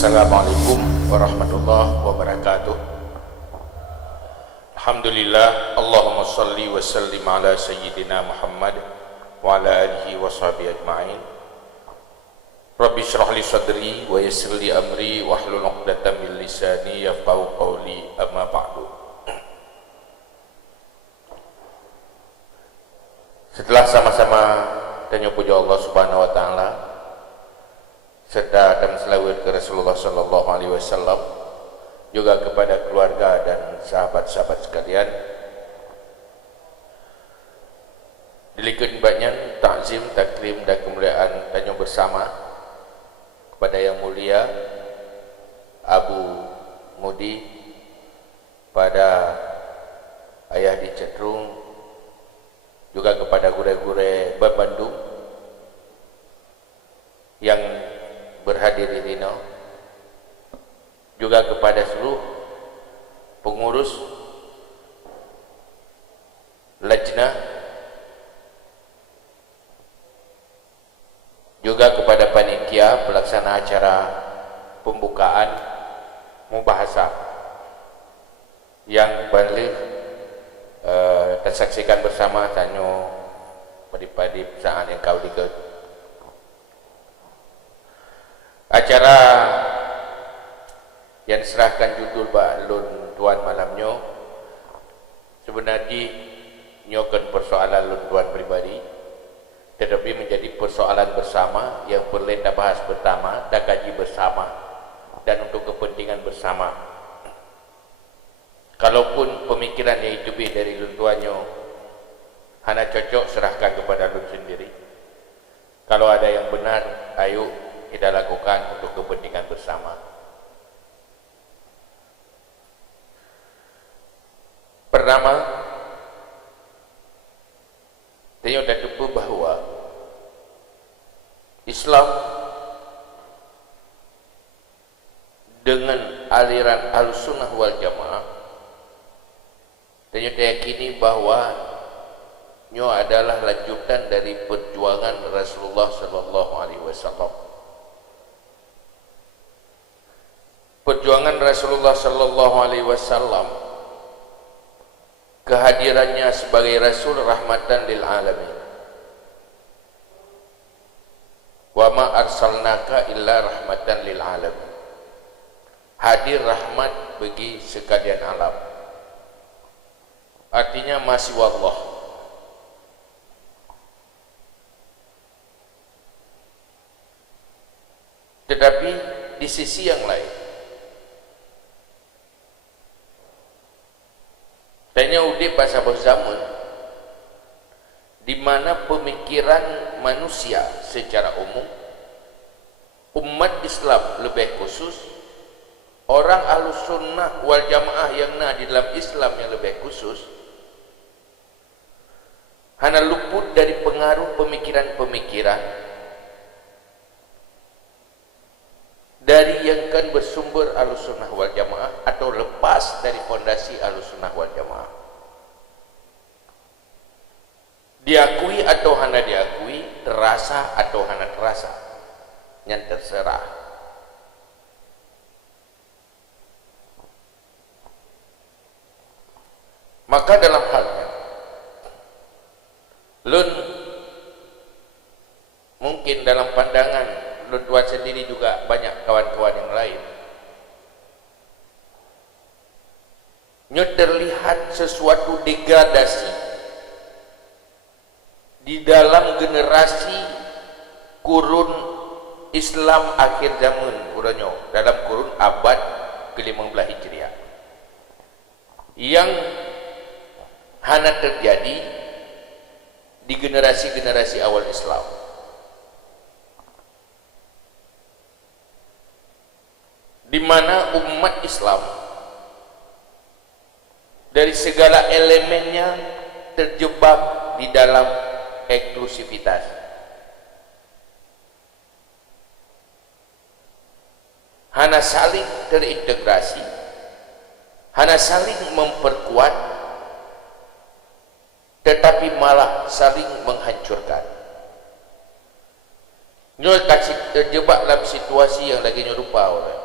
Assalamualaikum warahmatullahi wabarakatuh. Alhamdulillah, Allahumma salli wa sallim ala sayyidina Muhammad wa ala alihi wa sahbihi ajma'in. Rabbi syrah li sadri wa yassir li amri wa hlul 'uqdatam min lisani yafqahu qawli, amma ba'du. Setelah sama-sama tanya puja Allah Subhanahu wa taala serta dan selawat ke Rasulullah sallallahu alaihi wasallam, juga kepada keluarga dan sahabat-sahabat sekalian, dilikan banyak takzim, takrim dan kemuliaan tanya bersama kepada yang mulia Abu Mudi pada ayah di Cetrung, juga kepada gure-gure Bandung yang berhadir di sini, juga kepada seluruh pengurus lajnah, juga kepada panitia pelaksana acara pembukaan mubahasah yang balik tersaksikan bersama tanyo padi-padi saat yang kau diket. Acara yang serahkan judul Lun Tuan malamnya sebenarnya nyokan persoalan Lun Tuan pribadi, tetapi menjadi persoalan bersama yang perlu kita bahas bersama, dan kaji bersama, dan untuk kepentingan bersama. Kalaupun pemikiran yang itu dari Lun Tuannya hanya cocok, serahkan kepada Lun sendiri. Kalau ada yang benar, ayo kita lakukan untuk kepentingan bersama. Pertama, saya sudah tepu bahawa Islam dengan aliran Ahlussunnah wal Jamaah, saya yakini bahawa nyo adalah lanjutan dari perjuangan Rasulullah sallallahu alaihi wasallam. Perjuangan Rasulullah sallallahu alaihi wasallam, kehadirannya sebagai Rasul rahmatan lil alamin. Wa ma arsalnaka illa rahmatan lil alamin. Hadir rahmat bagi sekalian alam. Artinya masih wallah. Tetapi di sisi yang lain, tanya udah bahasa zaman di mana pemikiran manusia secara umum, umat Islam lebih khusus, orang Ahlussunnah wal Jamaah yang di dalam Islam yang lebih khusus, hanya luput dari pengaruh pemikiran-pemikiran dari yang kan bersumber Ahlussunnah wal Jamaah atau lepas dari fondasi Ahlussunnah wal Jamaah. Diakui atau hanya diakui, terasa atau hanya terasa, yang terserah. Maka dalam halnya Lun mungkin dalam pandangan Lun Tuan sendiri, juga banyak kawan-kawan yang lain, nyo terlihat sesuatu degradasi di dalam generasi kurun Islam akhir zaman, uranyo dalam kurun abad ke-15 Hijriah, yang hanya terjadi di generasi-generasi awal Islam. Di mana umat Islam dari segala elemennya terjebak di dalam eksklusivitas. Hanya saling terintegrasi, hanya saling memperkuat, tetapi malah saling menghancurkan. Nyo kasih terjebak dalam situasi yang lagi nyerupa orang.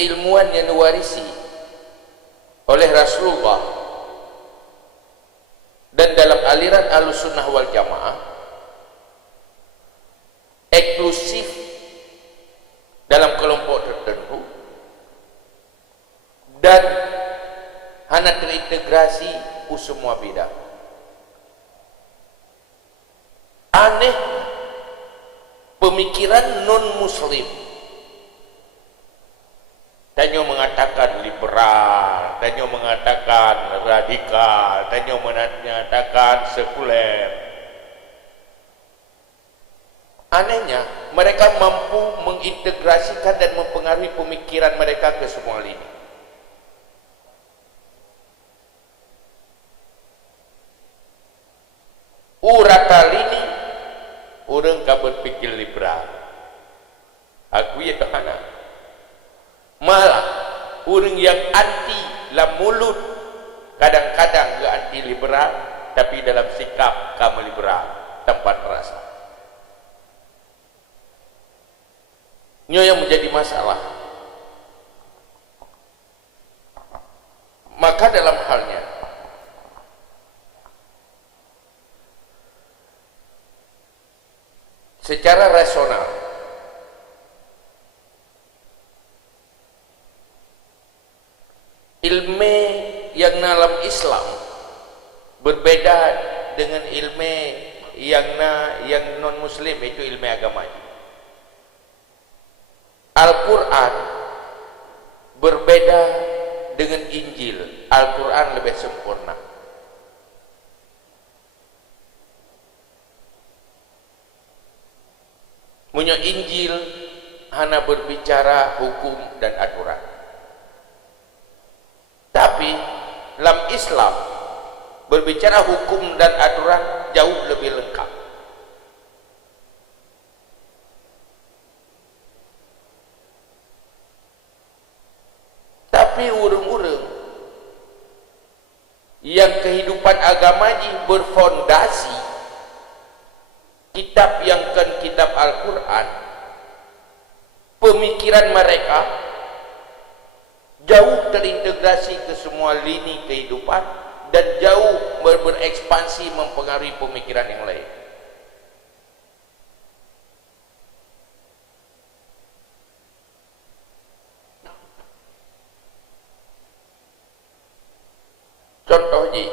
keilmuan yang diwarisi oleh Rasulullah dan dalam aliran Ahlussunnah wal Jamaah eksklusif dalam kelompok tertentu dan hanya terintegrasi semua bid'ah. Aneh, pemikiran non-muslim Tanyo mengatakan liberal, Tanyo mengatakan radikal, Tanyo mengatakan sekuler. Anehnya, mereka mampu mengintegrasikan dan mempengaruhi pemikiran mereka ke semua lini. Rata lini, orang kan berpikir liberal. Aku ya tahanan. Malah orang yang anti dalam mulut kadang-kadang dia anti liberal, tapi dalam sikap kamu liberal tanpa terasa. Ini yang menjadi masalah. Maka dalam halnya secara rasional ilmu yang dalam Islam berbeda dengan ilmu yang non muslim, itu ilmu agama. Al-Quran berbeda dengan Injil. Al-Quran lebih sempurna. Punya Injil hanya berbicara hukum dan aturan. Tapi dalam Islam berbicara hukum dan aturan jauh lebih lengkap. Tapi urang-urang yang kehidupan agamanya berfondasi kitab yang kan kitab Al-Quran, pemikiran mereka jauh terintegrasi ke semua lini kehidupan dan jauh berekspansi mempengaruhi pemikiran yang lain. Contohnya,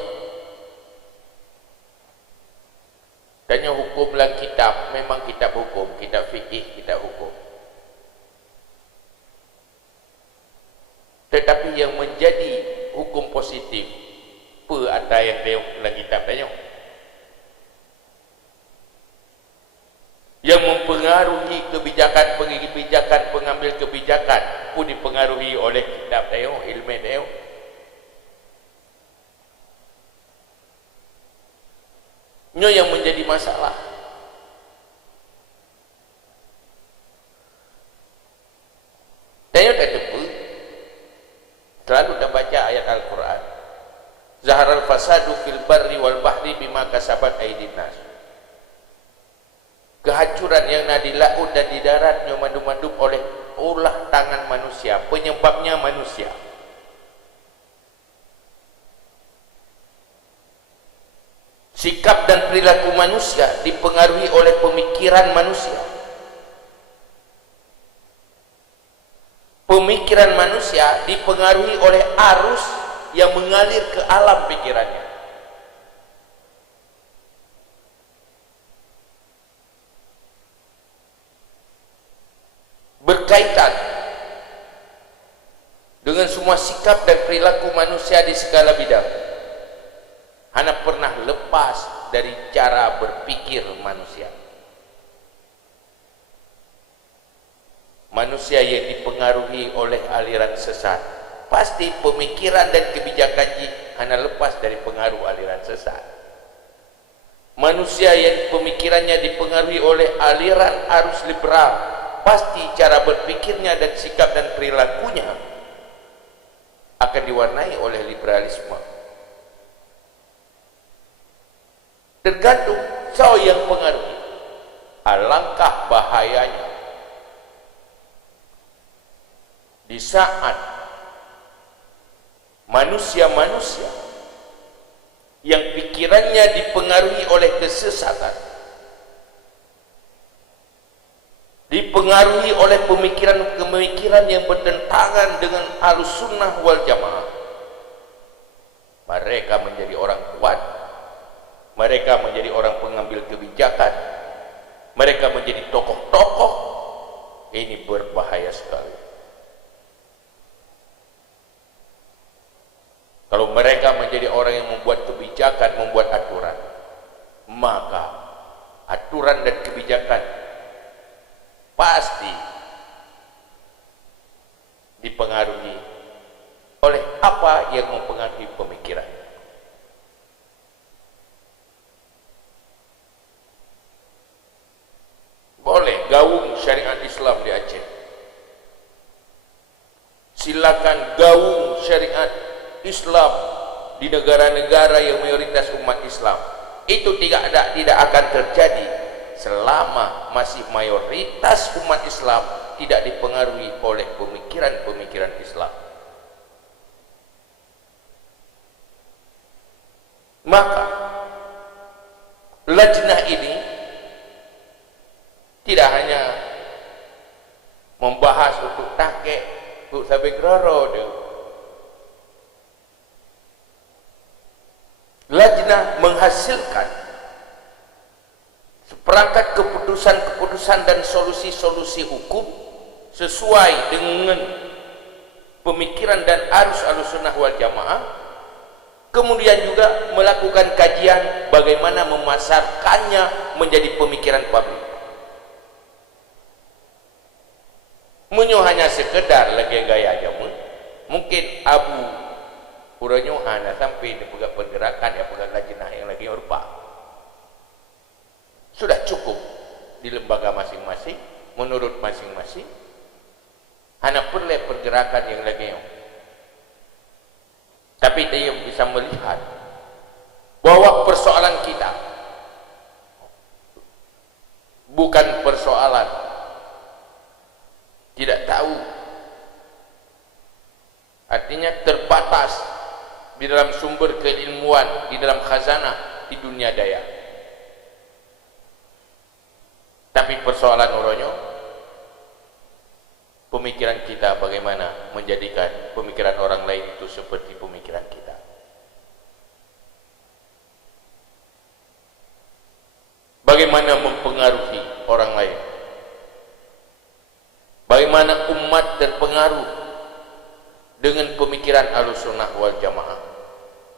tanya hukumlah kitab, memang kitab hukum, kitab fikih, kitab hukum. Tetapi yang menjadi hukum positif apa ada yang tengok dalam kitab tanya, yang mempengaruhi kebijakan pengambil kebijakan pun dipengaruhi oleh kitab tengok, ilmu tengok. Ini yang menjadi masalah. Tanya tak tepu, selalu dah baca ayat Al-Quran. Zaharal fasadu fil barri wal bahri bima kasabat aydin nas. Kehancuran yang ada di laut dan di darat yang madu-madu oleh ulah tangan manusia, penyebabnya manusia. Sikap dan perilaku manusia dipengaruhi oleh pemikiran manusia. Pemikiran manusia dipengaruhi oleh arus yang mengalir ke alam pikirannya. Berkaitan dengan semua sikap dan perilaku manusia di segala bidang. Hanya pernah lepas dari cara berpikir manusia. Manusia yang dipengaruhi oleh aliran sesat, pasti pemikiran dan kebijakannya hanya lepas dari pengaruh aliran sesat. Manusia yang pemikirannya dipengaruhi oleh aliran arus liberal, pasti cara berpikirnya dan sikap dan perilakunya akan diwarnai oleh liberalisme. Tergantung siapa yang pengaruhi. Alangkah bahayanya di di saat manusia-manusia yang pikirannya dipengaruhi oleh kesesatan, dipengaruhi oleh pemikiran-pemikiran yang bertentangan dengan Ahlussunnah wal Jamaah, mereka menjadi orang kuat, mereka menjadi orang pengambil kebijakan, mereka menjadi tokoh-tokoh. Ini berbahaya sekali. Kalau mereka menjadi orang yang membuat kebijakan, membuat aturan, maka aturan dan kebijakan pasti dipengaruhi oleh apa yang mempengaruhi pemikiran. Boleh gaung syariat Islam di Aceh, silakan gaung syariat Islam di negara-negara yang mayoritas umat Islam. Itu tidak akan terjadi selama masih mayoritas umat Islam tidak dipengaruhi oleh pemikiran-pemikiran Islam. Maka lajnah ini tidak hanya membahas untuk takek, untuk sabik roro. Lajnah menghasilkan seperangkat keputusan-keputusan dan solusi-solusi hukum sesuai dengan pemikiran dan arus Ahlussunnah wal Jamaah. Kemudian juga melakukan kajian bagaimana memasarkannya menjadi pemikiran publik. Menyo hanya sekedar lagi gaya jamun, mungkin Abu Uranyo hanya sampai di pergerakan ya pegang lajnah yang lagi rupa. Sudah cukup di lembaga masing-masing, menurut masing-masing. Hanya perlu pergerakan yang lagi. Tapi dia bisa melihat bahwa persoalan kita bukan persoalan tidak tahu, artinya terbatas di dalam sumber keilmuan, di dalam khazanah di dunia daya. Tapi persoalan uronyo, pemikiran kita bagaimana menjadikan pemikiran orang lain itu seperti pemikiran kita. Bagaimana mempengaruhi orang lain, bagaimana umat terpengaruh dengan pemikiran Ahlussunnah wal Jamaah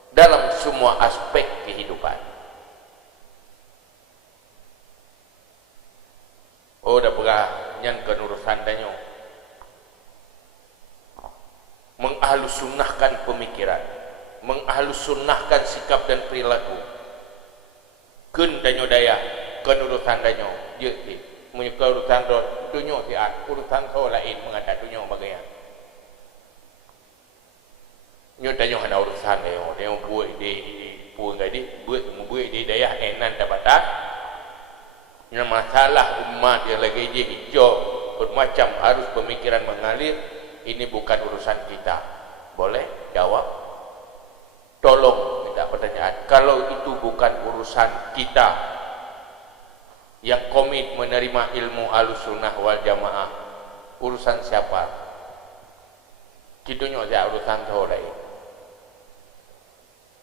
dalam semua aspek kehidupan. Oh, dah pegah nyan ke urusan danyo mengahlussunnahkan pemikiran, mengahlussunnahkan sikap dan perilaku. Kun danyo daya ke urusan danyo je ti menyuka urusan dunyo ti urusan so lain mengadak dunyo bagaimana. Nyo danyo hana urusan dia buat di puang gadi buat di daya enan dapat yang masalah umat yang lagi hijau bermacam harus pemikiran mengalir. Ini bukan urusan kita. Boleh jawab? Tolong minta pertanyaan. Kalau itu bukan urusan kita yang komit menerima ilmu Ahlussunnah wal Jamaah, urusan siapa? Kita nyonya urusan soleh.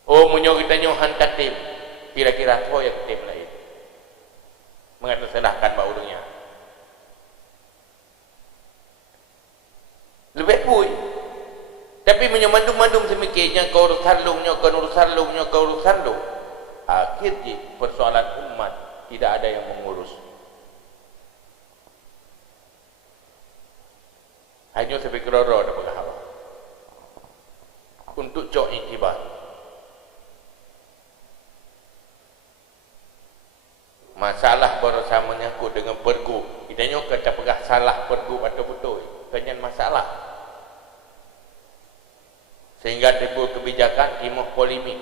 Oh, menyo kita nyo hantar tim. Kira-kira so yang tim lain mengatasnahkan baulunya. Lebih pui. Tapi menyemandung-mandung semikirnya ke urusan lu. Akhirnya persoalan umat tidak ada yang mengurus. Hanya sampai keroro ada penghawa. Untuk cok iktibar. Masalah bersama menyangkut dengan pergub. Kita nyok kata pegah salah pergub atau betul. Kenyan masalah. Sehingga timbul kebijakan timuh polemik.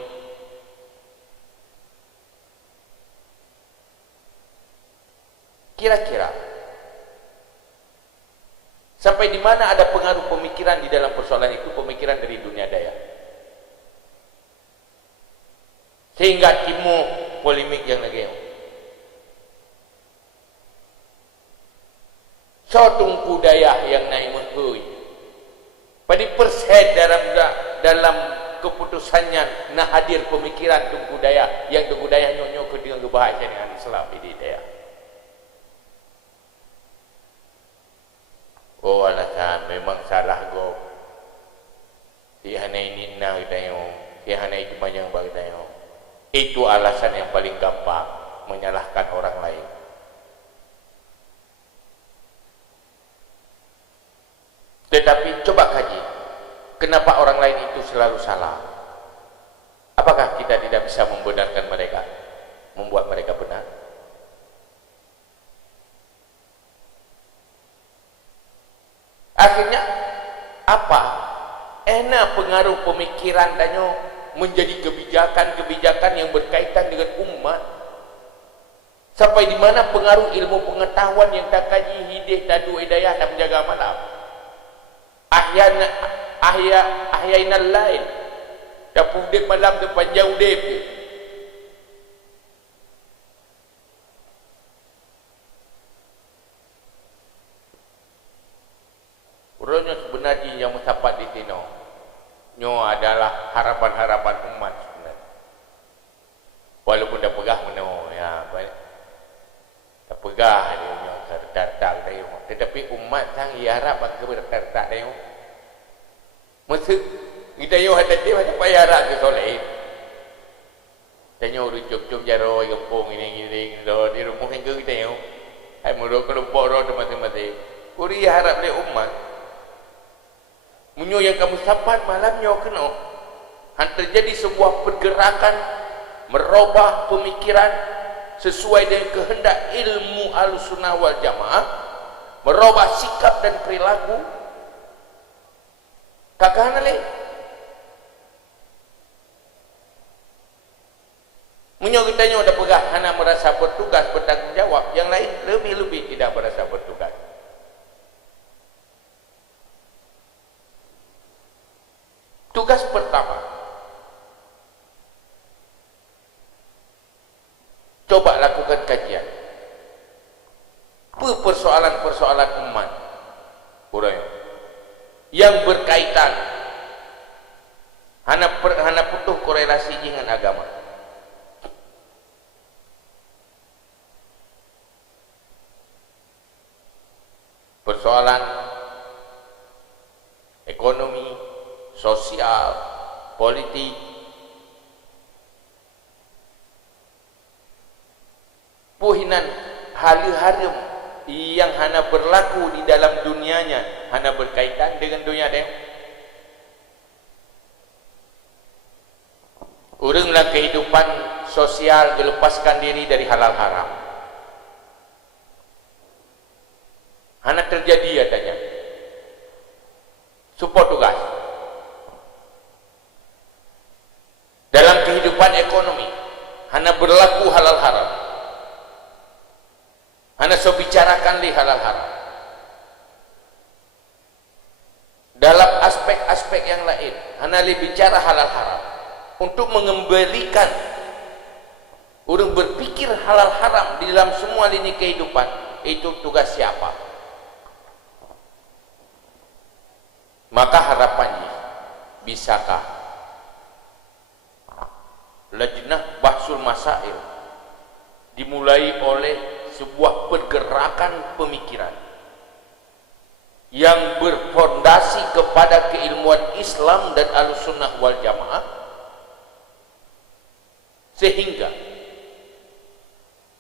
Kira-kira Sampai di mana ada pengaruh pemikiran di dalam persoalan itu, pemikiran dari dunia daya. Sehingga timbul polemik yang lagi. So tungku daya yang naik menghui. Pada persen dalam keputusannya nah hadir pemikiran tungku daya yang tungku daya nyonyo ke dengan kebahayaan dengan Islam ini daya. Oh alasan memang salah go. Tiada ini nak kita yo, tiada itu banyak bagi kita yo. Itu alasan yang paling gampang menyalahkan orang lain. Tetapi coba kaji, kenapa orang lain itu selalu salah? Apakah kita tidak bisa membenarkan mereka, membuat mereka benar? Akhirnya apa? Enak pengaruh pemikiran danyo menjadi kebijakan-kebijakan yang berkaitan dengan umat. Sampai di mana pengaruh ilmu pengetahuan yang tak kaji hidih tadu hidayah dan menjaga malam. Ahyainal lain. Dah pudek malam tu panjang udip je. Urangnya sebenarnya yang mencapai di sini nyo adalah harapan-harapan umat sebenarnya. Walaupun dah pegah meno ya, dah pegah dia nyo terdadak dia. Tetapi umat sang ia harap bagi terdadak dia. Mesti kita yo ada dia macam payah ke soleh. Tanya rujuk-rujuk jaro gempung ini di rumah hingga kita yo. Hai muruk kelompok ro teman-teman. Kuri harap le umat munyo yang kamu sapat malamnya kena terjadi sebuah pergerakan merubah pemikiran sesuai dengan kehendak ilmu Ahlussunnah wal Jamaah, merubah sikap dan perilaku kakak le munyo kita nyo ada pegah hana merasa bertugas bertanggung jawab, yang lain lebih-lebih tidak merasa bertugas. Tugas pertama, coba lakukan kajian persoalan-persoalan umat orang yang berkaitan hana putus korelasi dengan agama. Persoalan ekonomi, sosial, politik, puhinan hal-hal yang hana berlaku di dalam dunianya hana berkaitan dengan dunia dia. Urang dalam kehidupan sosial melepaskan diri dari halal haram. Hana terjadi adanya. Support tugas. Dalam kehidupan ekonomi hana berlaku halal haram. Hana so bicarakan li halal haram. Dalam aspek-aspek yang lain hana li bicara halal haram. Untuk mengembalikan orang berpikir halal haram di dalam semua lini kehidupan, itu tugas siapa? Maka harapannya, bisakah Lajnah Bahsul Masail dimulai oleh sebuah pergerakan pemikiran yang berfondasi kepada keilmuan Islam dan Ahlussunnah wal Jamaah, sehingga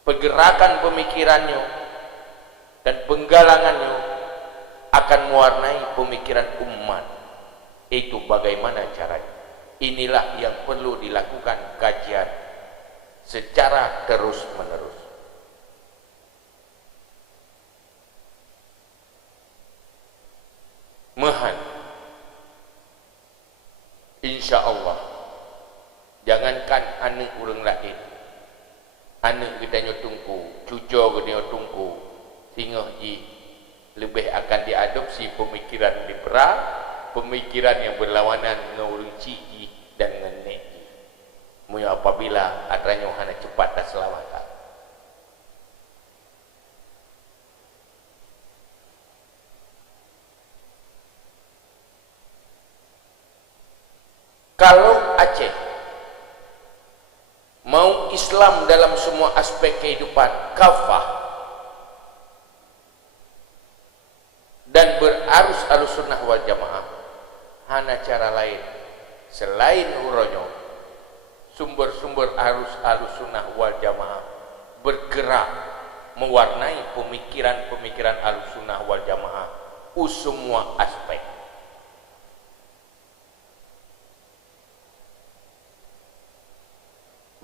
pergerakan pemikirannya dan penggalangannya akan mewarnai pemikiran umat. Itu bagaimana caranya? Inilah yang perlu dilakukan kajian secara terus-menerus. Mahan, insya Allah, jangankan anak orang lain, anak kita nyotungku, cucu kita nyotungku, tinggal ji lebih akan diadopsi pemikiran yang berlawanan dengan urang ciji dan dengan nek. Muya apabila adanya hana cepat dan selawatan. Kalau Aceh mau Islam dalam semua aspek kehidupan kafah dan berarus alus sunnah wal jamaah, hana cara lain selain uronyo sumber-sumber arus alus sunnah wal jamaah bergerak mewarnai pemikiran-pemikiran alus sunnah wal jamaah semua aspek.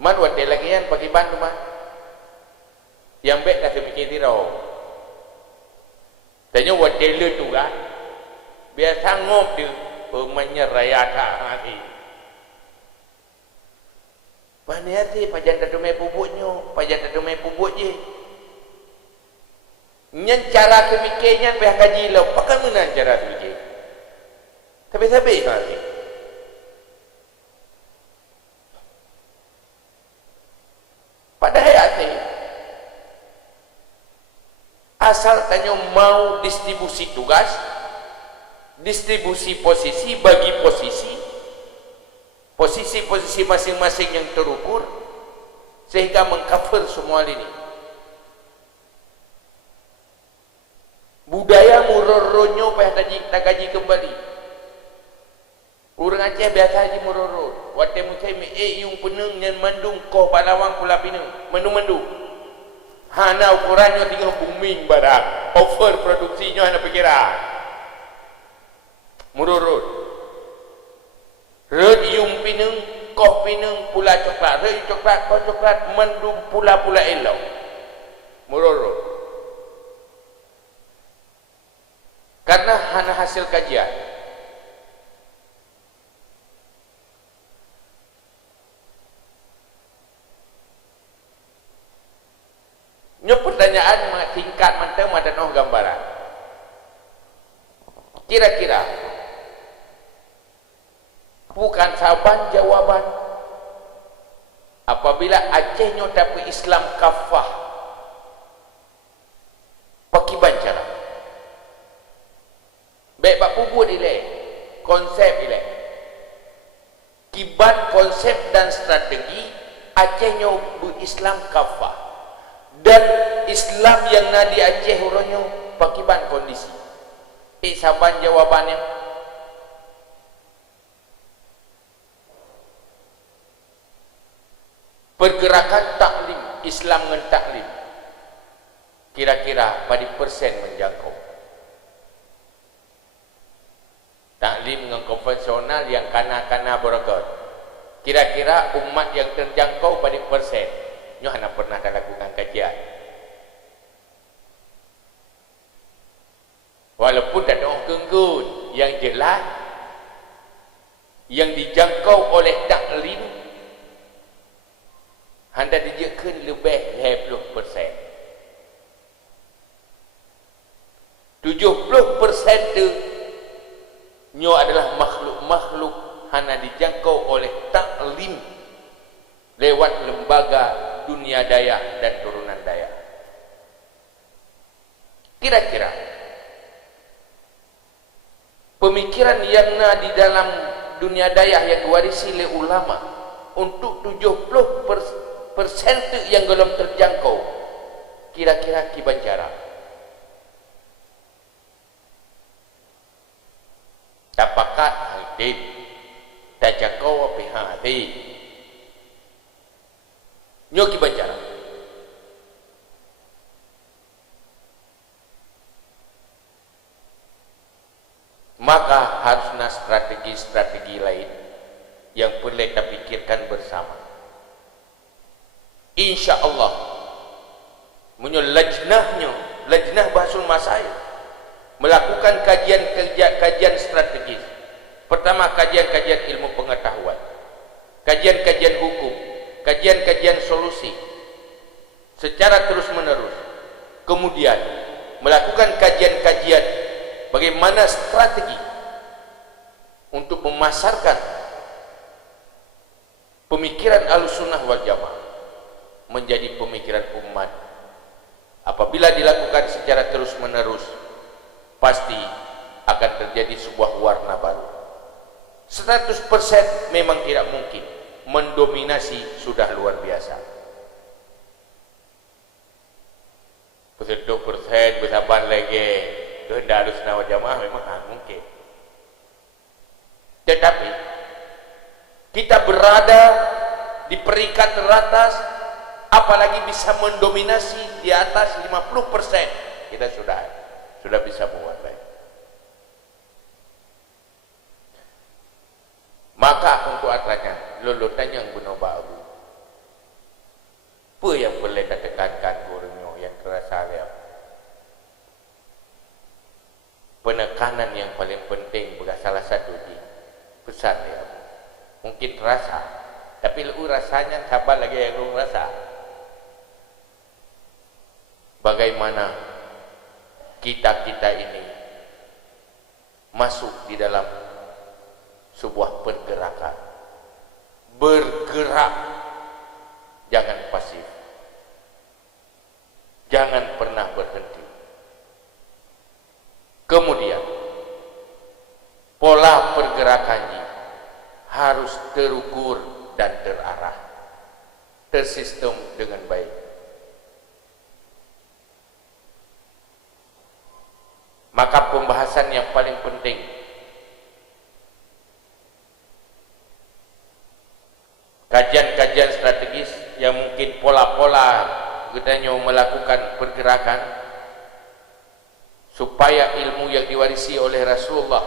Man wate lagi yang pagi bantu man yang baik dah semikir tirau tanya wate le tu kan biar sanggup dia menyerayakan hati mana hati pajan tak dumai pubuknya pajan tak dumai pubuk je nyan cara kemikirnya biar kaji lau pakai mana cara kemikir tapi hati asal tanya mau distribusi tugas, distribusi posisi bagi posisi masing-masing yang terukur sehingga mengcover semua ini. Budaya murorronyo payah tak gaji kembali. Orang Aceh biasa haji murorron. Wate mucai me yung peneng nyan mandung koh balawang pula pineng. Mandung. Hana ukurannya tinggal booming barang, over produksinya hana pikiran mururut red yung pineng koh pineng pula coklat red coklat koh coklat mendum pula elau mururut karena hana hasil kajian. Nyo pertanyaan tingkat mantau ada noh gambaran. Kira-kira bukan saban jawaban apabila Aceh nyo dapat Islam kafah pakiban cara. Baik pak pubut ile konsep ile. Kibat konsep dan strategi Aceh nyo Islam kafah. Dan Islam yang nadi Aceh uronyo pakiban kondisi. Saban jawabannya. Pergerakan taklim Islam dengan taklim kira-kira pada persen menjangkau. Taklim dengan konvensional yang kana-kana berakat. Kira-kira umat yang terjangkau pada persen. Nyo hana pernah lakukan kajian. Walaupun ada orang genggun yang jelas yang dijangkau oleh taklim handa dijadikan lebih 70%. 70% tu nyo adalah makhluk-makhluk hana dijangkau oleh taklim lewat lembaga dunia daya dan turunan daya. Kira-kira pemikiran yang di dalam dunia daya yang diwarisi oleh ulama untuk 70% yang belum terjangkau, kira-kira kiban cara tapakat hadid tajangkau api hadid nyoki banjara. Maka harusnya strategi-strategi lain yang perlu kita pikirkan bersama. Insya Allah lajnah bahasul masail melakukan kajian strategis. Pertama, kajian ilmu pengetahuan, kajian hukum, kajian solusi secara terus menerus. Kemudian melakukan kajian bagaimana strategi untuk memasarkan pemikiran Ahlussunnah wal Jamaah menjadi pemikiran umat. Apabila dilakukan secara terus menerus, pasti akan terjadi sebuah warna baru. 100% memang tidak mungkin, mendominasi sudah luar biasa. 100% bersabar lagi kehendak Ahlussunnah wal Jamaah memang mungkin. Tetapi kita berada di peringkat teratas, apalagi bisa mendominasi di atas 50%, kita sudah bisa buat baik. Maka untuk atrakan lulutan yang benar baru, apa yang boleh ditekankan gurunya yang terasa dia? Penekanan yang paling penting bagi salah satu di pesan dia. Mungkin terasa, tapi lu rasanya sabar lagi yang lu rasa. Bagaimana kita ini masuk di dalam sebuah pergerakan, bergerak, jangan pasif, jangan pernah berhenti. Kemudian pola pergerakannya harus terukur dan terarah, tersistem dengan baik. Maka pembahasan yang paling penting kajian-kajian strategis yang mungkin pola-pola katanya melakukan pergerakan supaya ilmu yang diwarisi oleh Rasulullah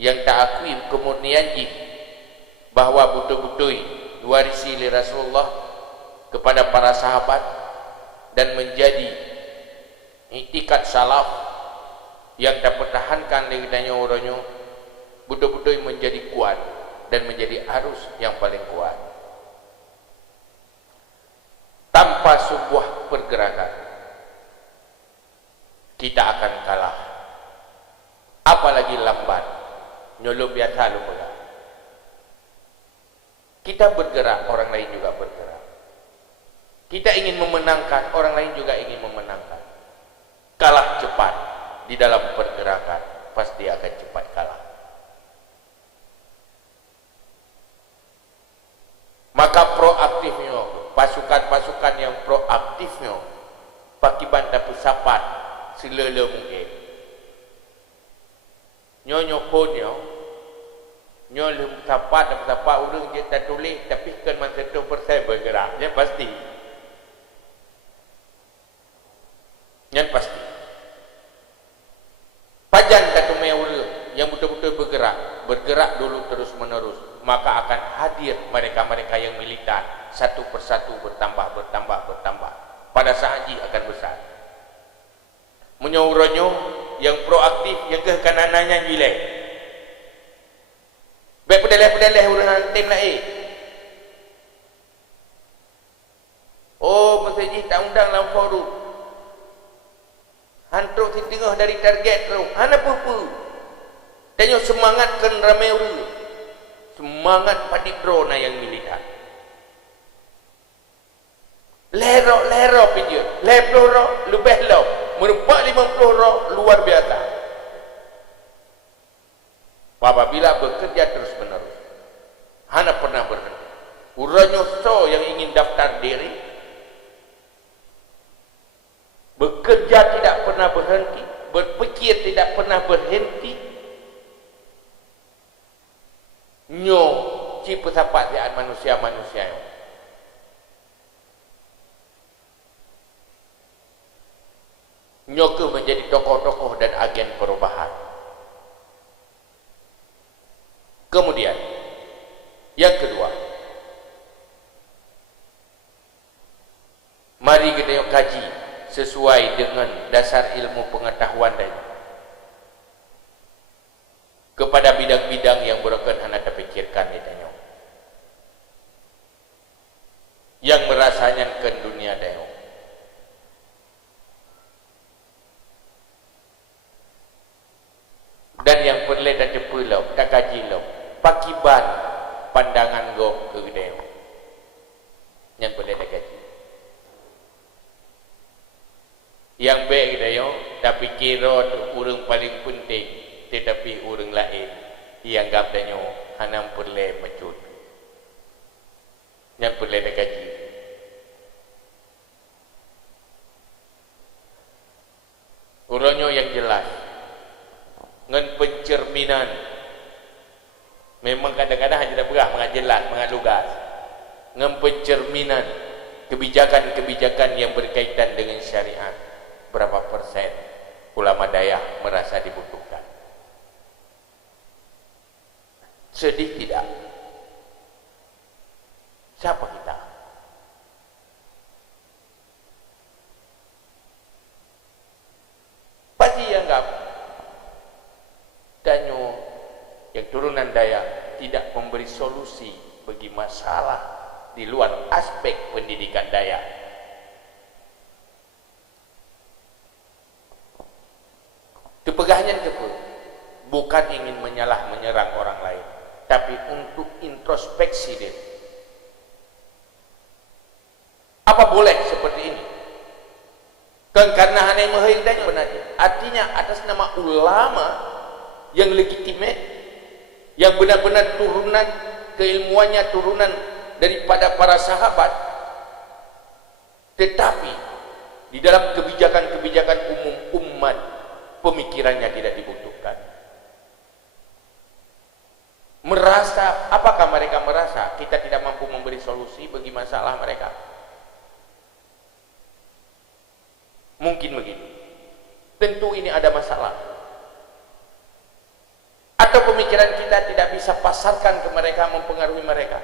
yang tak akui kemurniannya bahwa betul-betul diwarisi oleh Rasulullah kepada para sahabat dan menjadi itikad salaf yang dapat tahankan legendanya orangnya betul-betul menjadi kuat dan menjadi arus yang paling kuat. Tanpa sebuah pergerakan kita akan kalah, apalagi lambat, nyolo biasa lupa. Kita bergerak, orang lain juga bergerak. Kita ingin memenangkan, orang lain juga ingin memenangkan. Kalah cepat di dalam pergerakan, pasti akan cepat kalah. Maka proaktifnya, pasukan-pasukan yang proaktifnya, pakiban dapat sapat selele mungkin. Nyonya ponyo, nyonya sapat dapat sapat urang je tak tulis, tapi kan man 100% bergerak, yang pasti. Yang pasti. Pajan kata urang yang betul-betul bergerak dulu terus menerus, maka akan hadir mereka-mereka yang militan satu persatu bertambah. Pada saat ini akan besar. Menyuruhnya yang proaktif, yang ke kananannya gilek. Baik pedalih orang tim lain. Oh, masjid tak undang dalam forum. Hantuk di tengah dari target tu. Hana apa-apa. Tanya semangat kan ramai orang. Semangat padik drona yang militan. Lero video. 50 roh, lebih lo. Merempak 50 roh, luar biasa. Apabila bekerja terus menerus, hana pernah berhenti. Uranya so yang ingin daftar diri, bekerja tidak pernah berhenti, berpikir tidak pernah berhenti. Nyo ci persapatan manusia-manusia. Nyo ke menjadi tokoh-tokoh dan agen perubahan. Kemudian yang kedua, mari kita kaji sesuai dengan dasar ilmu pengetahuan dan kepada bidang-bidang yang berkenaan anda pikirkan ditanya, yang merasanya ke dunia dayo. Dan yang perlu dan pulau pakiban pandangan go ke deo yang boleh ada gaji yang baik deo tapi kira tu orang paling penting tetapi orang lain yang anggap danyo hanam perle mecut yang perle ada gaji uronyo yang jelas ngan pencerminan memang kadang-kadang hanya berah mengajelas mengalugas ngan pencerminan kebijakan-kebijakan yang berkaitan dengan syariat berapa persen ulama daya merasa dibutuhkan sedih tidak siapa kita pasti anggap danyo yang turunan Dayak tidak memberi solusi bagi masalah di luar aspek pendidikan Dayak. Kepegahnya itu bukan ingin menyerang orang lain, tapi untuk introspeksi diri. Apa boleh seperti ini? Karena hanya menghindari benar. Artinya atas nama ulama yang legitimate, yang benar-benar turunan keilmuannya turunan daripada para sahabat, tetapi di dalam kebijakan-kebijakan umum umat pemikirannya tidak dibutuhkan. Apakah mereka merasa kita tidak mampu memberi solusi bagi masalah mereka? Mungkin begitu. Tentu ini ada masalah. Atau pemikiran kita tidak bisa pasarkan ke mereka, mempengaruhi mereka.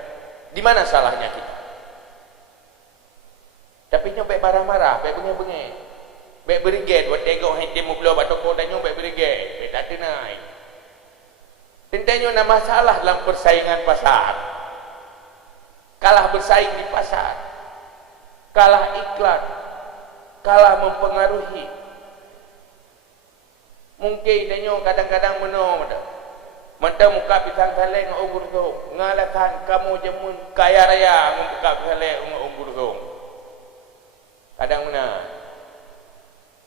Di mana salahnya kita? Tapi nyobek marah-marah, baik bengeng-bengeng, baik beriget, buat tegok hitam mublo batoko dan nyobek beriget, baik tak tenai. Tentunya ada masalah dalam persaingan pasar. Kalah bersaing di pasar, kalah iklan, kalah mempengaruhi. Mungkin danyo kadang-kadang menom dah. Mata muka pisang saleh ngau ugur tu. Ngalakan kamu jemun kaya raya muka pisang saleh ngau ugur tu. Kadang mana?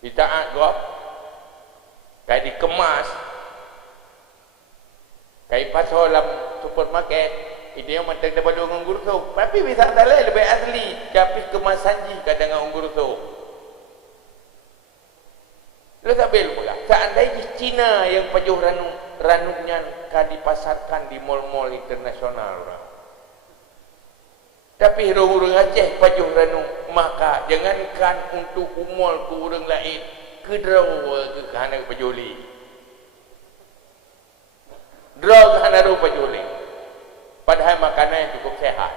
Ditaat gop. Kayak dikemas. Kayak pasal dalam supermarket. Ini yang mata dapat ugur tu. Tapi pisang saleh lebih asli. Tapi kemasan ji kadang ngau ugur tu. Lu tak bel pula. Seandainya Cina yang pajuh ranungnya dipasarkan di mal-mal internasional orang. Tapi orang Aceh pajuh ranung, maka jangankan untuk umol ke orang lain, ke draw ke hana pajuli. Draw ke hana pajuli. Padahal makanan yang cukup sehat.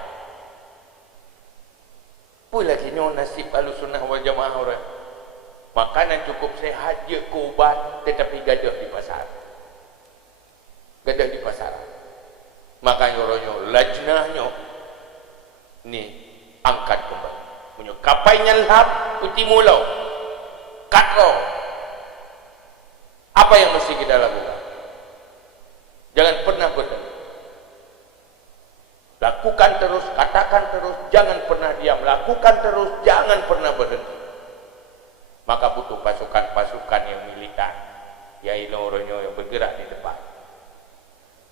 Pula kini nasib Ahlussunnah wal Jamaah orang. Makanan cukup sehat je ke ubat, tetapi gadah di pasar. Gadah di pasar. Makanya orangnya lajnahnya ni angkat kembali. Punya kapainya lap putih mulau. Katro. Apa yang mesti kita lakukan? Jangan pernah berhenti. Lakukan terus, katakan terus, jangan pernah diam. Lakukan terus, jangan pernah berhenti. Maka butuh pasukan-pasukan yang militan, yaitu orangnya yang bergerak di depan.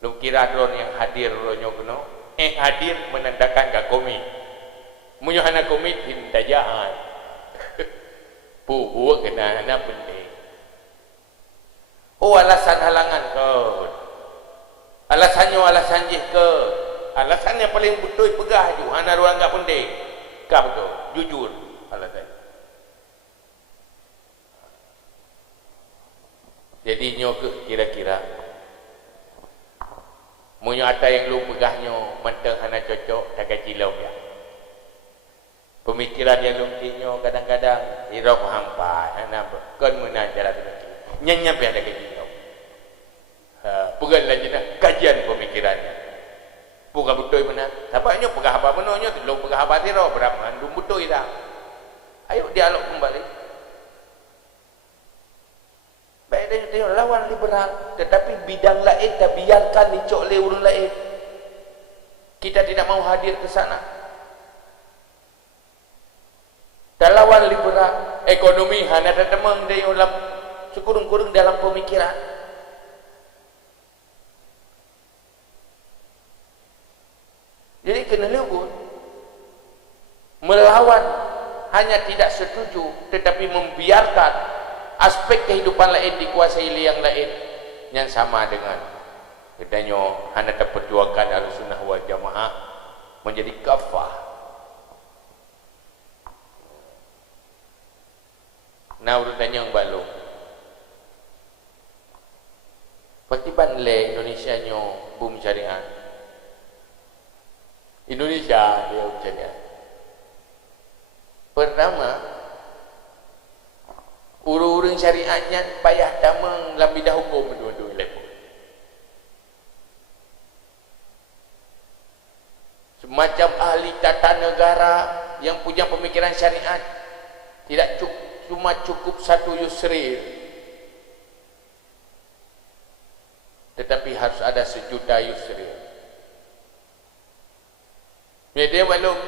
Lu kira drone yang hadir orangnya kena? Hadir menandakan gak komit. Munyuhana komit hintajaan. Puhu kena hana penting. Oh alasan halangan kau. Alasannya alasan jih ke. Alasan yang paling betul pegah je. Hana ruang gak penting. Kau betul, jujur alasan. Jadi nyok kira-kira munyo ata yang lu pegahnya mentang hana cocok tak cilau ya. Pemikiran yang lu kinyo kadang-kadang irok hampa hana kon menajara tu. Nyanya pe ada cilau. Pegan lagi nak kajian pemikirannya. Puga betul mana? Siapa pegah apa menonyo lu pegah apa tiro berapa andum betul ida. Ayo dialog kembali. Baik tengok lawan liberal, tetapi bidang lain dah biarkan dicok oleh orang lain. Kita tidak mau hadir ke sana. Dah lawan liberal, ekonomi hanya ada temang dalam sekurung-kurung dalam pemikiran. Jadi kena lebur melawan, hanya tidak setuju tetapi membiarkan aspek kehidupan lain dikuasai oleh yang lain, yang sama dengan katanya hanya perjuangkan Ahlussunnah wal Jamaah menjadi kafah. Nah urutannya yang balu Paktiban le Indonesia nyo boom syariah Indonesia dia syariah. Pertama, urus-urus syariatnya payah damang dalam bidang hukum dua-dua level. Semacam ahli tata negara yang punya pemikiran syariat tidak cuma cukup satu yusril, tetapi harus ada sejuta yusril. Dia maklum.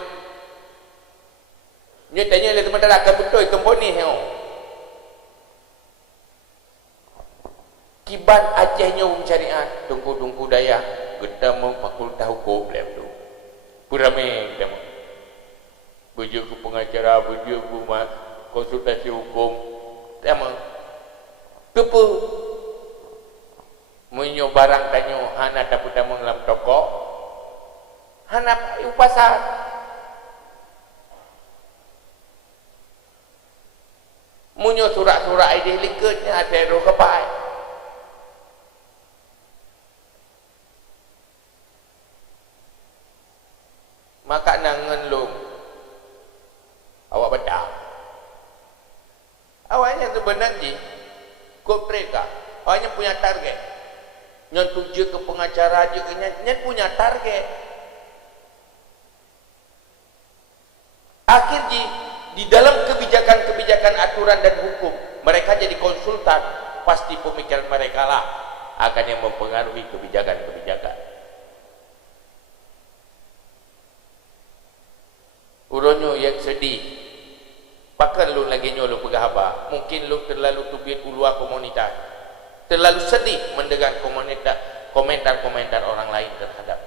Dia tanya oleh teman-teman akan betul komponi heo. Kiban Acehnya syariat, tungku-tungku daya, kita mau fakultas hukum lem tu. Puramai kita mau. Bujuk ke pengacara, bujuk ke konsultasi hukum. Sama. Kepu. Menyo barang tanyo hana dapat tamang dalam toko. Hana pasar. Munyo surat-surat ide likutnya ada roh kepai. Maka nangan lu awak bedak. Awaknya sebenarnya kau mereka awaknya punya target. Yang tuju ke pengacara juga nya punya target. Akhirnya di dalam kebijakan-kebijakan aturan dan hukum mereka jadi konsultan, pasti pemikiran mereka lah akan yang mempengaruhi kebijakan-kebijakan. Uronyo yang sedih, pakan lu lagi nyolo pegahaba, mungkin lu terlalu tubit ulua komunitas, terlalu sedih mendengar komentar-komentar orang lain terhadap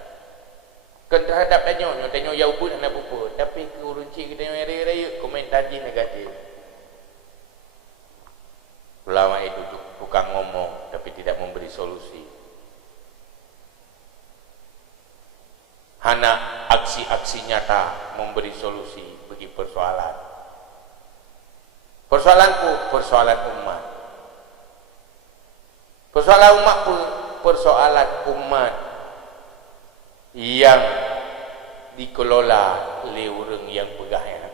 tanyo ya ubud anak buku, tapi ke urunci kita raya komentar di negatif. Ulama itu tukang ngomong tapi tidak memberi solusi. Hanya aksi-aksi nyata memberi solusi bagi persoalan. Persoalanku persoalan umat. Persoalan umat pun persoalan umat yang dikelola oleh orang yang pegahnya.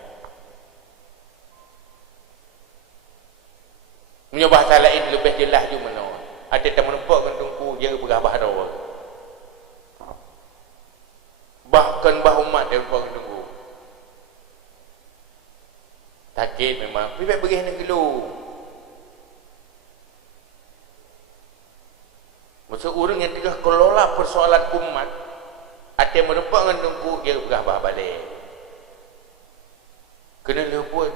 Punya bahasa lain lebih jelas juga mana. Ada teman nampak kan tungku dia pegah bahasa. Bahkan bah umat dia nampak kan tungku. Takut memang. Pibek pergi hendak gelu. Maksud orang yang tengah kelola persoalan umat, ada yang merempak dengan tungku, dia pegah balik. Kena lebut.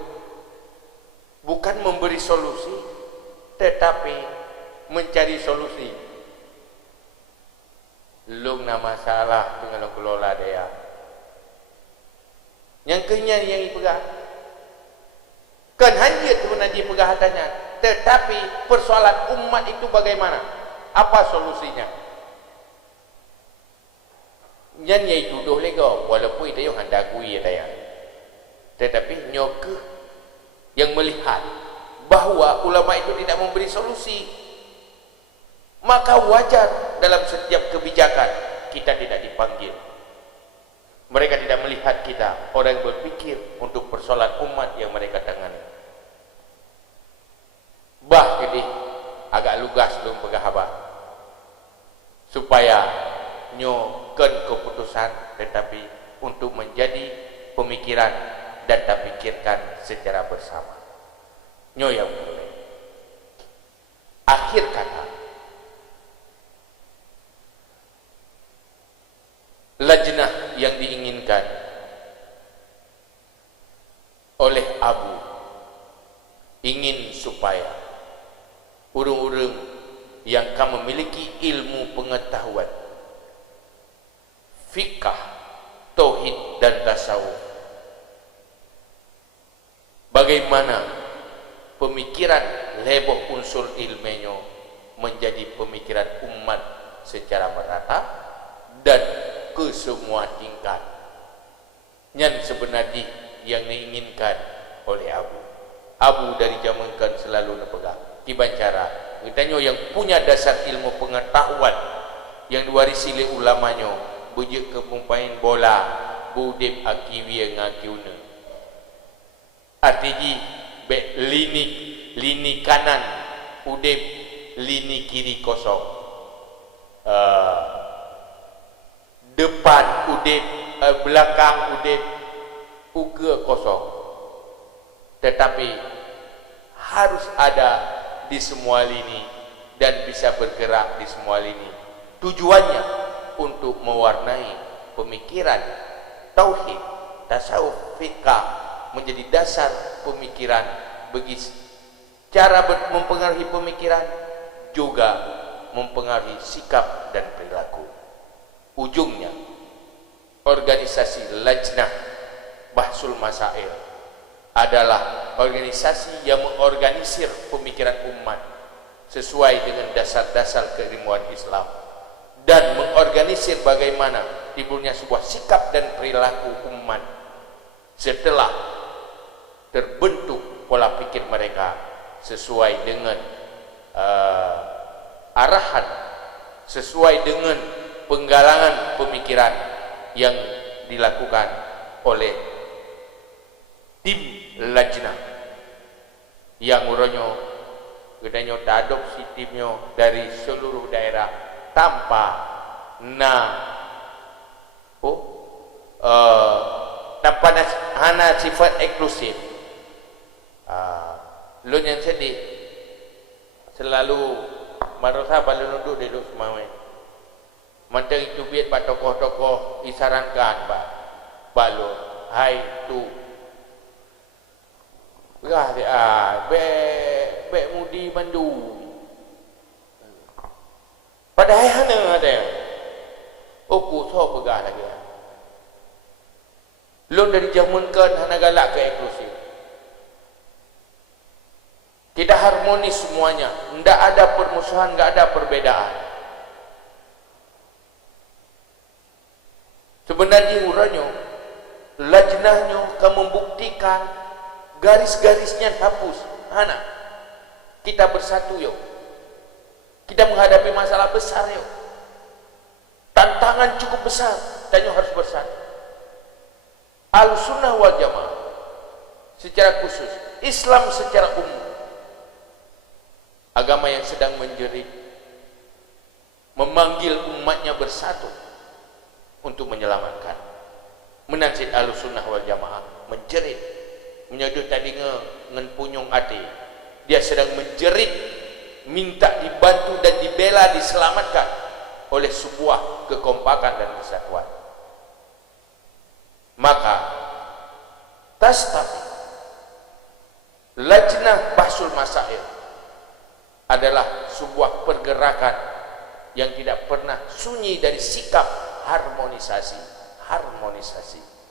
Bukan memberi solusi, tetapi mencari solusi. Lu nak masalah dengan kelola dia. Yang kenyang yang dipegah. Kan hanya sebenarnya pegah hatanya. Tetapi persoalan umat itu bagaimana? Apa solusinya? Yang itu tuduh lego, walaupun itu yang hendak kui ya. Tetapi nyoke yang melihat bahawa ulama itu tidak memberi solusi, maka wajar dalam setiap kebijakan kita tidak dipanggil. Mereka tidak melihat kita orang yang berpikir untuk persoalan umat yang mereka tangani. Bah jadi agak lugas belum pegahaba supaya nyoken keputusan, tetapi untuk menjadi pemikiran dan tak pikirkan secara bersama. Nyo yang boleh. Akhir kata, lajnah yang diinginkan oleh Abu ingin supaya urang-urang yang akan memiliki ilmu pengetahuan fikah, tauhid dan tasawuf, bagaimana pemikiran leboh unsur ilmunya menjadi pemikiran umat secara merata dan ke semua tingkat yang sebenarnya yang diinginkan oleh Abu dari zaman kan selalu nepegang dibancara katanya yang punya dasar ilmu pengetahuan yang diwarisi oleh ulamanya bujik ke pemain bola budip akiwi ngakiuna artinya lini kanan udip lini kiri kosong, depan udip belakang udip uga kosong, tetapi harus ada di semua lini dan bisa bergerak di semua lini. Tujuannya untuk mewarnai pemikiran tauhid, tasawuf, fikah menjadi dasar pemikiran bagi cara mempengaruhi pemikiran juga mempengaruhi sikap dan perilaku. Ujungnya organisasi Lajnah Bahsul Masail adalah organisasi yang mengorganisir pemikiran umat sesuai dengan dasar-dasar keilmuan Islam dan mengorganisir bagaimana timbulnya sebuah sikap dan perilaku umat setelah terbentuk pola pikir mereka sesuai dengan arahan, sesuai dengan penggalangan pemikiran yang dilakukan oleh tim Lajnah yang uronyo gedanya adopsi timnya dari seluruh daerah tanpa tanpa hana sifat eksklusif. Lu yang sedih selalu marosa balon duduk di duduk semua mentang itu biar pak tokoh-tokoh isarankan pak balon hai tu be mudi mandu padahal hana ada aku so pegah lagi lu dari zaman kan hana galak ke eksklusif. Tidak harmonis semuanya, tidak ada permusuhan, tidak ada perbedaan. Sebenarnya uranya, lajnahnya akan membuktikan garis-garisnya hapus. Hana, kita bersatu yuk. Kita menghadapi masalah besar yuk. Tantangan cukup besar, dan yuk harus bersatu. Ahlussunnah wal Jamaah secara khusus, Islam secara umum. Agama yang sedang menjerit memanggil umatnya bersatu untuk menyelamatkan. Menansid Ahlussunnah wal Jamaah menjerit menyedut tadi ngen punyung hati. Dia sedang menjerit minta dibantu dan dibela diselamatkan oleh sebuah kekompakan dan kesatuan. Maka Tastafi Lajnah Bahsul Masail adalah sebuah pergerakan yang tidak pernah sunyi dari sikap harmonisasi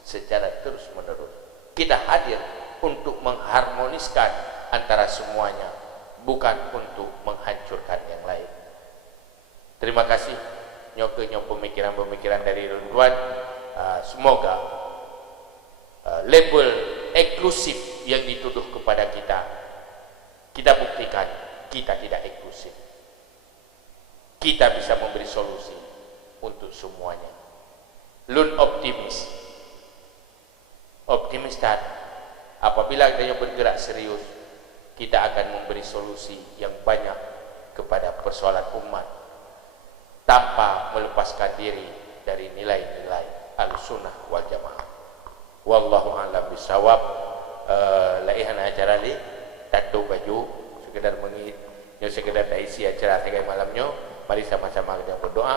secara terus menerus. Kita hadir untuk mengharmoniskan antara semuanya, bukan untuk menghancurkan yang lain. Terima kasih nyokenya pemikiran-pemikiran dari Ridwan. Semoga label eksklusif yang dituduh kepada kita buktikan kita tidak eksklusif. Kita bisa memberi solusi untuk semuanya. Lun optimis dan apabila kita bergerak serius, kita akan memberi solusi yang banyak kepada persoalan umat tanpa melepaskan diri dari nilai-nilai Ahlussunnah wal Jamaah. Wallahu a'lam bishawab. Laihan acara li tatu baju sekedar yang sekedar tak isi acara saya malamnya. Mari sama-sama kita berdoa.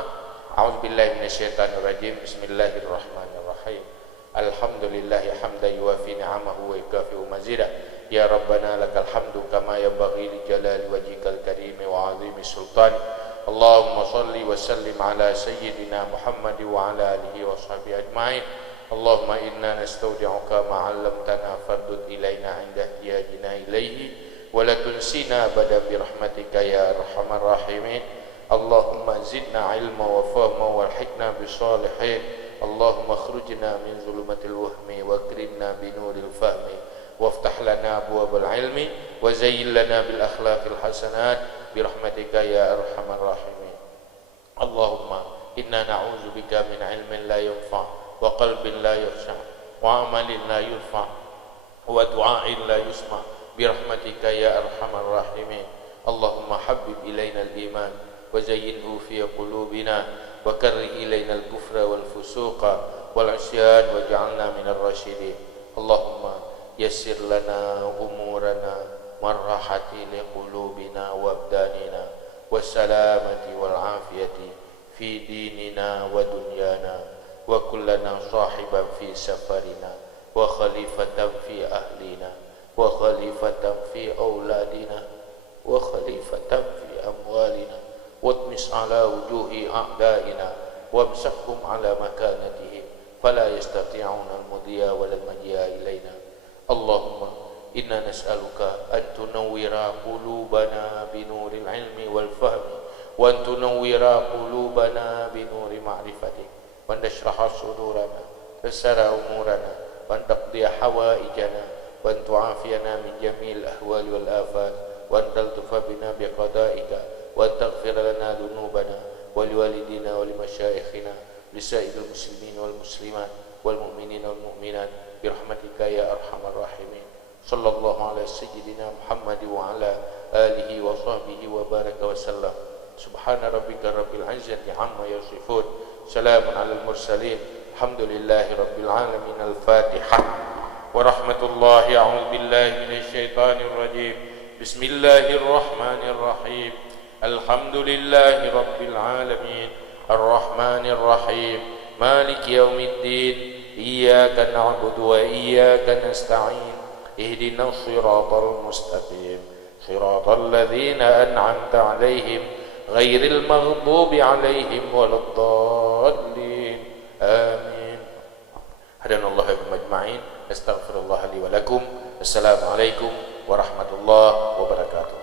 A'udzubillahi minasyaitonirrajim. Bismillahirrahmanirrahim. Alhamdulillahi hamdan yuwafi ni'amahu wa yukafi'u mazidah. Ya Rabbana lakal hamdu kama yanbaghi li jalali wajhikal karim wa 'azimi sultani. Allahumma salli wa sallim ala sayyidina Muhammad wa ala alihi wa sahbihi ajma'in. Allahumma inna nastaudi'uka ma 'allamtana fardud ilaina 'inda ihtiyajina ilaihi wa la tunsina bada bi rahmatika ya arhamar rahimin. Allahumma zidna ilma wa fahma wa alhiqna bis salihin. Allahumma akhrujna min zulumatil wahmi wa akrimna bi nuril fahmi waftah lana abwabal ilmi wa zayyin lana bil akhlaqil hasanat bi rahmatika ya arhamar rahimin. Allahumma inna na'udzu bika min ilmin la yanfa' wa qalbin la yakhsha' wa amalin la yurfa' wa du'a'in la yusma' bi rahmatika ya arhamar rahimin. Allahumma habbib ilaina al-iman وزينه في قلوبنا وكره إلينا الكفر والفسوق والعصيان واجعلنا من الراشدين. اللهم يسر لنا أمورنا والراحة لقلوبنا وأبداننا والسلامة والعافية في ديننا ودنيانا وكلنا صاحبا في سفرنا وخليفة في أهلنا وخليفة في أولادنا وخليفة في أموالنا واطمس على وجوه أعدائنا وامسكهم على مكانتهم فلا يستطيعون المضي ولا المجيء إلينا. اللهم إنا نسألك أن تنور قلوبنا بنور العلم والفهم وأن تنور قلوبنا بنور معرفتك وأن تشرح صدورنا تسر أمورنا وأن تقضي حوائجنا وأن تعافينا من جميع الأهوال والآفات وأن تلطف بنا بقضائك وأن تغفر لنا ذنوبنا ولوالدينا ولمشايخنا لسائر المسلمين والمسلمات والمؤمنين والمؤمنات برحمتك يا أرحم الراحمين. صلى الله على سيدنا محمد وعلى آله وصحبه وبارك وسلم. سبحان ربك رب العزة عما يصفون سلام على المرسلين الحمد لله رب العالمين. الفاتحة. ورحمة الله. أعوذ بالله من الشيطان الرجيم. بسم الله الرحمن الرحيم. الحمد لله رب العالمين الرحمن الرحيم مالك يوم الدين إياك نعبد وإياك نستعين اهدنا الصراط المستقيم صراط الذين أنعمت عليهم غير المغضوب عليهم ولا الضالين آمين. هدانا الله بكم أجمعين. أستغفر الله لي ولكم. السلام عليكم ورحمة الله وبركاته.